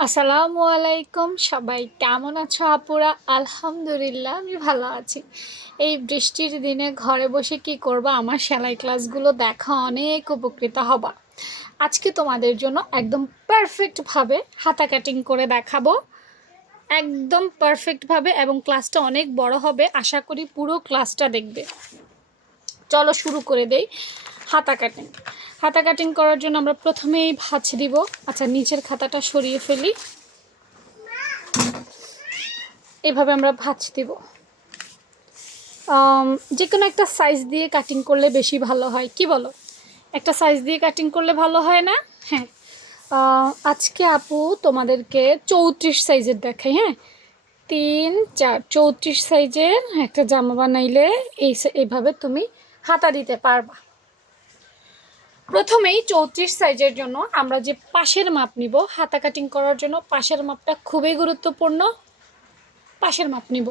আসসালামু আলাইকুম, সবাই কেমন আছো আপুরা? আলহামদুলিল্লাহ আমি ভালো আছি। এই বৃষ্টির দিনে ঘরে বসে কি করবা? আমার সেলাই ক্লাসগুলো দেখা অনেক উপকৃত হবা। আজকে তোমাদের জন্য একদম পারফেক্টভাবে হাতা কাটিং করে দেখাবো, একদম পারফেক্টভাবে, এবং ক্লাসটা অনেক বড় হবে। আশা করি পুরো ক্লাসটা দেখবে। চলো শুরু করে দেই। হাতা কাটিং করার জন্য আমরা প্রথমেই ভাঁজ দিব। আচ্ছা, নিচের খাতাটা সরিয়ে ফেলি। এভাবে আমরা ভাঁজ দিব। যে কোনো একটা সাইজ দিয়ে কাটিং করলে বেশি ভালো হয়, কি বলো? একটা সাইজ দিয়ে কাটিং করলে ভালো হয় না? হ্যাঁ। আজকে আপু তোমাদেরকে 34 সাইজের দেখাই। হ্যাঁ, 3 4 34 সাইজের একটা জামা বানাইলে এইভাবে তুমি হাতা দিতে পারবা। প্রথমেই 34 সাইজের জন্য আমরা যে পাশের মাপ নিব, হাতা কাটিং করার জন্য পাশের মাপটা খুবই গুরুত্বপূর্ণ। পাশের মাপ নিব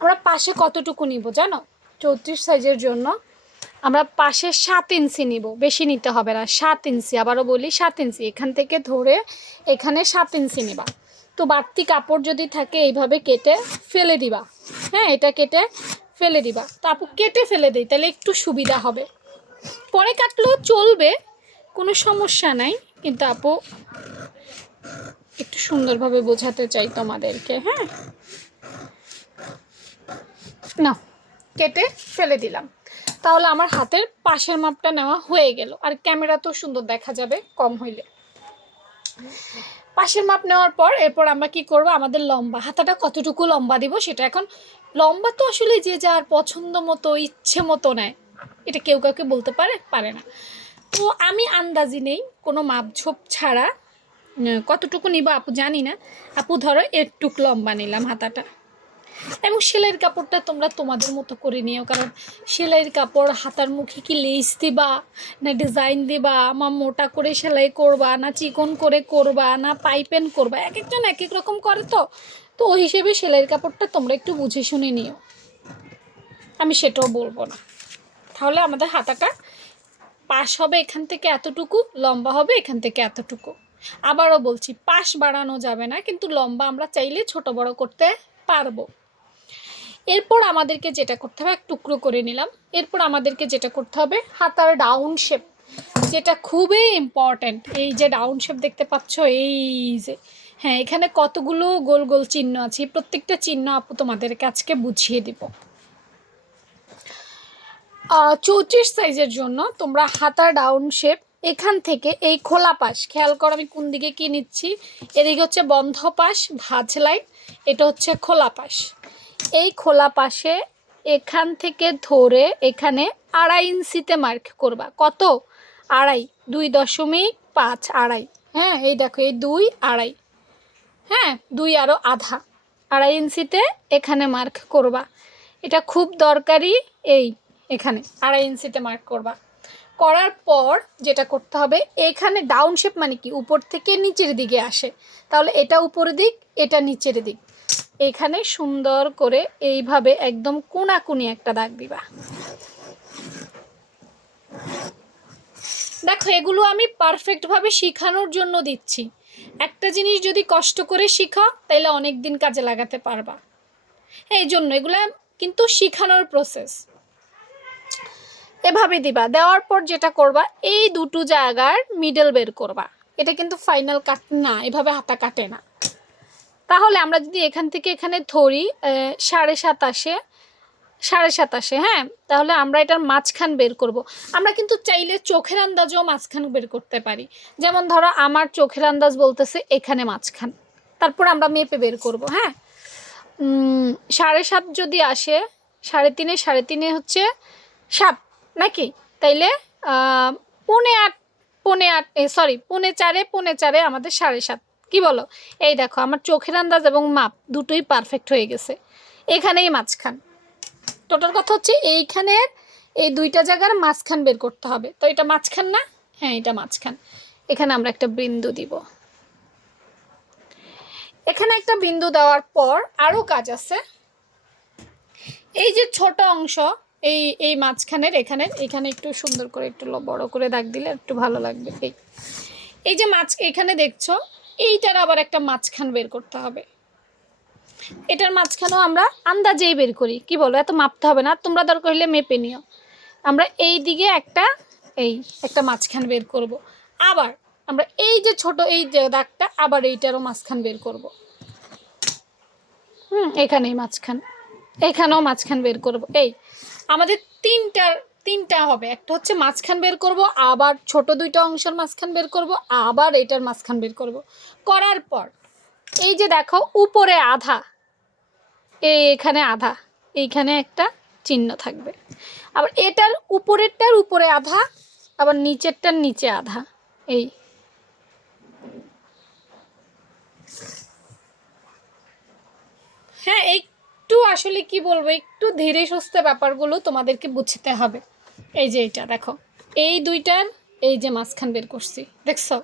আমরা। পাশে কতটুকু নিব জানো? 34 সাইজের জন্য আমরা পাশে 7 ইঞ্চি নিব, বেশি নিতে হবে না। 7 ইঞ্চি, আবারও বলি 7 ইঞ্চি। এখান থেকে ধরে এখানে 7 ইঞ্চি নিবা। তো বাড়তি কাপড় যদি থাকে এইভাবে কেটে ফেলে দিবা। হ্যাঁ, এটা কেটে ফেলে দিবা। তো আপু কেটে ফেলে দিই, তাহলে একটু সুবিধা হবে। পরে কাটলেও চলবে, কোনো সমস্যা নাই, কিন্তু আপু একটু সুন্দরভাবে বোঝাতে চাই তোমাদেরকে। হ্যাঁ, না, কেটে ফেলে দিলাম। তাহলে আমার হাতের পাশের মাপটা নেওয়া হয়ে গেল, আর ক্যামেরা তো সুন্দর দেখা যাবে কম হইলে। পাশের মাপ নেওয়ার পর এরপর আমরা কি করব, আমাদের লম্বা হাতাটা কতটুকু লম্বা দিব সেটা এখন। লম্বা তো আসলে যে যার পছন্দ মতো ইচ্ছে মতো নেয়, এটা কেউ কাউকে বলতে পারে না। তো আমি আন্দাজি নেই, কোনো মাপঝোপ ছাড়া কতটুকু নিব আপু জানি না। আপু ধরো একটুক লম্বা নিলাম হাতাটা। এবং সেলাইয়ের কাপড়টা তোমরা তোমাদের মতো করে নিও, কারণ সেলাইয়ের কাপড় হাতার মুখে কি লেস দিবা না ডিজাইন দিবা, মা মোটা করে সেলাই করবা না চিকন করে করবা না পাইপেন করবা, এক একজন এক এক রকম করে। তো ওই হিসেবে সেলাইয়ের কাপড়টা তোমরা একটু বুঝে শুনে নিও, আমি সেটাও বলবো না। তাহলে আমাদের হাতাটা পাশ হবে এখান থেকে এতটুকু, লম্বা হবে এখান থেকে এতটুকু। আবারও বলছি, পাশ বাড়ানো যাবে না, কিন্তু লম্বা আমরা চাইলে ছোট বড় করতে পারবো। এরপর আমাদেরকে যেটা করতে হবে, এক টুকরো করে নিলাম। এরপর আমাদেরকে যেটা করতে হবে, হাতার ডাউন শেপ, যেটা খুবই ইম্পর্ট্যান্ট। এই যে ডাউন শেপ দেখতে পাচ্ছ, এই যে, হ্যাঁ, এখানে কতগুলো গোল গোল চিহ্ন আছে, প্রত্যেকটা চিহ্ন আপু তোমাদেরকে আজকে বুঝিয়ে দিব। 34 সাইজের জন্য তোমরা হাতার ডাউন শেপ এখান থেকে এই খোলা পাশ, খেয়াল করো আমি কোন দিকে কি নিচ্ছি। এদিকে হচ্ছে বন্ধ পাশ, ভাঁজ লাইন, এটা হচ্ছে খোলা পাশ। এই খোলা পাশে এখান থেকে ধরে এখানে 2.5 ইঞ্চিতে মার্ক করবা। কত? 2.5, 2.5, 2.5। হ্যাঁ, এই দেখো, এই 2, 2.5। হ্যাঁ, 2 আরও আধা, 2.5 ইঞ্চিতে এখানে মার্ক করবা। এটা খুব দরকারি। এখানে 2.5 ইঞ্চিতে মার্ক করবা। করার পর যেটা করতে হবে, এখানে ডাউন শেপ মানে কি, উপর থেকে নিচের দিকে আসে, তাহলে এটা উপরের দিক, এটা নিচের দিক। এখানে সুন্দর করে এইভাবে একদম কোনাকুনি একটা দাগ দিবা। দেখো, এগুলো আমি পারফেক্টভাবে শেখানোর জন্য দিচ্ছি। একটা জিনিস যদি কষ্ট করে শিখো তাহলে অনেক দিন কাজে লাগাতে পারবা। এই জন্য এগুলো কিন্তু শেখানোর প্রসেস। এভাবে দিবা। দেওয়ার পর যেটা করবা, এই দুটো জায়গার মিডল বের করবা। এটা কিন্তু ফাইনাল কাট না, এভাবে হাতা কাটে না। তাহলে আমরা যদি এখান থেকে এখানে ধরি 27.5, 27.5, হ্যাঁ, তাহলে আমরা এটার মাঝখান বের করব। আমরা কিন্তু চাইলে চোখের আন্দাজও মাঝখান বের করতে পারি। যেমন ধরো আমার চোখের আন্দাজ বলতেছে এখানে মাঝখান, তারপর আমরা মেপে বের করব। হ্যাঁ, 7.5 যদি আসে, 3.5, 3.5 হচ্ছে 7 নাকি, তাইলে 8.25, 8.25, সরি 4.25, 4.25 আমাদের 7.5। কি বলো? এই দেখো, আমার চোখের আন্দাজ এবং মাপ দুটোই পারফেক্ট হয়ে গেছে। এখানেই মাঝখান। টোটাল কথা হচ্ছে এইখানের এই দুইটা জায়গার মাঝখান বের করতে হবে। তো এটা মাঝখান না? হ্যাঁ, এটা মাঝখান। এখানে আমরা একটা বিন্দু দিব। এখানে একটা বিন্দু দেওয়ার পর আরও কাজ আছে। এই যে ছোট অংশ, এই মাঝখানের এখানে একটু সুন্দর করে একটু বড় করে দাগ দিলে একটু ভালো লাগবে। এই যে এখানে দেখছো, এইটার আবার একটা মাঝখান বের করতে হবে। এটার মাঝখানেও আমরা আন্দাজেই বের করি, কি বলো, এত মাপতে হবে না, তোমরা দরকার হলে মেপে নিও। আমরা এই দিকে একটা মাঝখান বের করব। আবার আমরা এই যে ছোট এই যে দাগটা, আবার এইটারও মাঝখান বের করব। এখানেই মাঝখান, এখানেও মাঝখান বের করব। এই আমাদের তিনটা হবে, একটা হচ্ছে মাঝখান বের করব, আবার ছোট দুইটা অংশের মাঝখান বের করব, আবার এটার মাঝখান বের করব। করার পর এই যে দেখো উপরে আধা, এখানে আধা, এইখানে একটা চিহ্ন থাকবে। আবার এটার উপরেরটার উপরে আধা, আবার নিচেরটার নিচে আধা। এই হ্যাঁ, একটু আসলে কি বলবো, একটু ধীরে সুস্থে ব্যাপারগুলো তোমাদেরকে বুঝতে হবে। এই যে এটা দেখো, এই দুইটার এই যে মাঝখান বের করছি, দেখছো?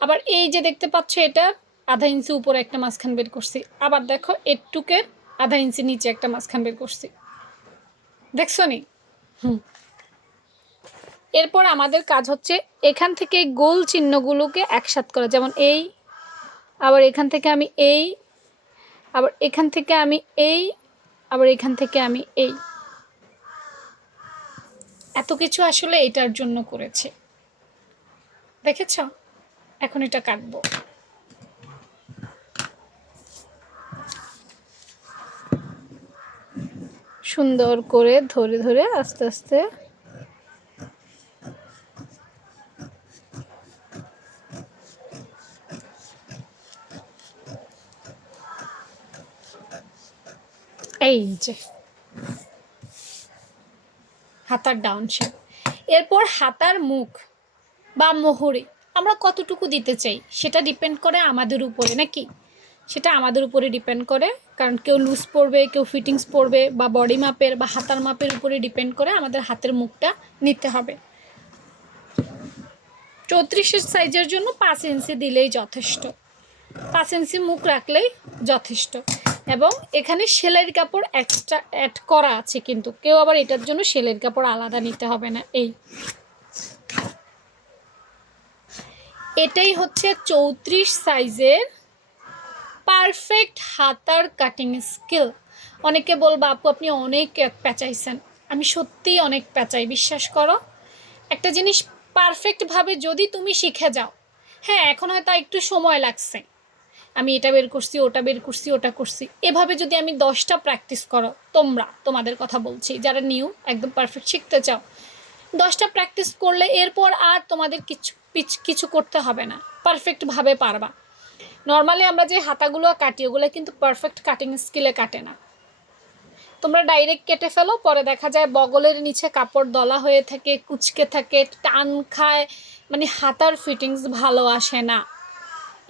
আবার এই যে দেখতে পাচ্ছ, এটার আধা ইঞ্চি উপরে একটা মাঝখান বের করছি। আবার দেখো এটুকের আধা ইঞ্চি নিচে একটা মাঝখান বের করছি, দেখছো নি? এরপর আমাদের কাজ হচ্ছে এখান থেকে গোল চিহ্নগুলোকে একসাথ করা, যেমন এই, আবার এখান থেকে আমি এই, আবার এখান থেকে আমি এই, আবার এখান থেকে আমি এই। এত কিছু আসলে এটার জন্য করেছে, দেখেছ? এখন এটা কাটবো। সুন্দর করে ধরে ধরে আস্তে আস্তে এই যে হাতার ডাউন শেপ। এরপর হাতার মুখ বা মোহরে আমরা কতটুকু দিতে চাই সেটা ডিপেন্ড করে আমাদের উপরে, নাকি? সেটা আমাদের উপরে ডিপেন্ড করে, কারণ কেউ লুজ পড়বে, কেউ ফিটিংস পড়বে, বা বডি মাপের বা হাতার মাপের উপরে ডিপেন্ড করে আমাদের হাতের মুখটা নিতে হবে। 34 সাইজের জন্য 5 ইঞ্চি দিলেই যথেষ্ট, 5 ইঞ্চি মুখ রাখলেই যথেষ্ট। এবং এখানে সেলাইয়ের কাপড় এক্সট্রা অ্যাড করা আছে, কিন্তু কেউ আবার এটার জন্য সেলাইয়ের কাপড় আলাদা নিতে হবে না। এটাই হচ্ছে 34 সাইজের পারফেক্ট হাতার কাটিং স্কিল। অনেকে বলবো আপু আপনি অনেক প্যাঁচাইছেন, আমি সত্যিই অনেক প্যাঁচাই, বিশ্বাস করো। একটা জিনিস পারফেক্টভাবে যদি তুমি শিখে যাও, হ্যাঁ এখন হয়তো একটু সময় লাগছে, আমি এটা বের করছি, ওটা বের করছি, ওটা করছি, এভাবে যদি আমি 10টা প্র্যাকটিস করো, তোমাদের কথা বলছি যারা নিউ একদম পারফেক্ট শিখতে চাও, 10টা প্র্যাকটিস করলে এরপর আর তোমাদের কিছু করতে হবে না, পারফেক্টভাবে পারবা। নর্মালি আমরা যে হাতাগুলো কাটি ওগুলো কিন্তু পারফেক্ট কাটিং স্কিলে কাটে না। তোমরা ডাইরেক্ট কেটে ফেলো, পরে দেখা যায় বগলের নিচে কাপড় দলা হয়ে থাকে, কুচকে থাকে, টান খায়, মানে হাতার ফিটিংস ভালো আসে না।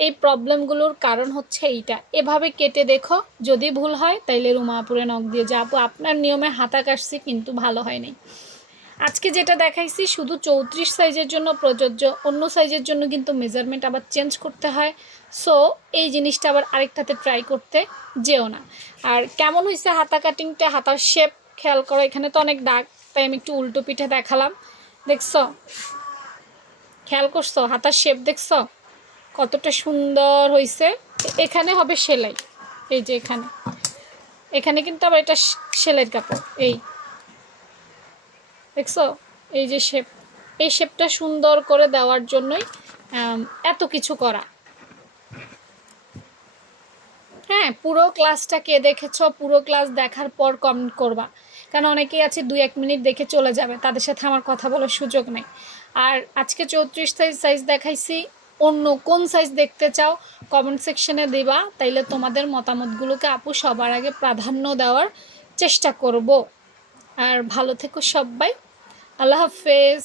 এই প্রবলেমগুলোর কারণ হচ্ছে এইটা। এভাবে কেটে দেখো, যদি ভুল হয় তাইলে রুমাপুরে নখ দিয়ে যা আপু আপনার নিয়মে হাতা কাটছি কিন্তু ভালো হয়নি। আজকে যেটা দেখাইছি শুধু 34 সাইজের জন্য প্রযোজ্য, অন্য সাইজের জন্য কিন্তু মেজারমেন্ট আবার চেঞ্জ করতে হয়। সো এই জিনিসটা আবার আরেকটাতে ট্রাই করতে যেও না। আর কেমন হয়েছে হাতা কাটিংটা, হাতার শেপ খেয়াল করো, এখানে তো অনেক দাগ, তাই আমি একটু উল্টো পিঠে দেখালাম, দেখছো? খেয়াল করছো হাতার শেপ, দেখছো কতটা সুন্দর হয়েছে? এখানে হবে সেলাই, এই যে এখানে কিন্তু আবার এটা সেলাইয়ের কাপড়, এই দেখছো? এই যে শেপ, এই শেপটা সুন্দর করে দেওয়ার জন্যই এত কিছু করা। হ্যাঁ, পুরো ক্লাসটা কে দেখেছো, পুরো ক্লাস দেখার পর কমেন্ট করবা, কারণ অনেকেই আছে 2-1 মিনিট দেখে চলে যাবে, তাদের সাথে আমার কথা বলার সুযোগ নেই। আর আজকে 34 সাইজ দেখাইছি, অন্য কোন সাইজ দেখতে চাও কমেন্ট সেকশনে দিবা, তাইলে তোমাদের মতামতগুলোকে আপু সবার আগে প্রাধান্য দেওয়ার চেষ্টা করব। আর ভালো থেকো সবাই, আল্লাহ হাফেজ।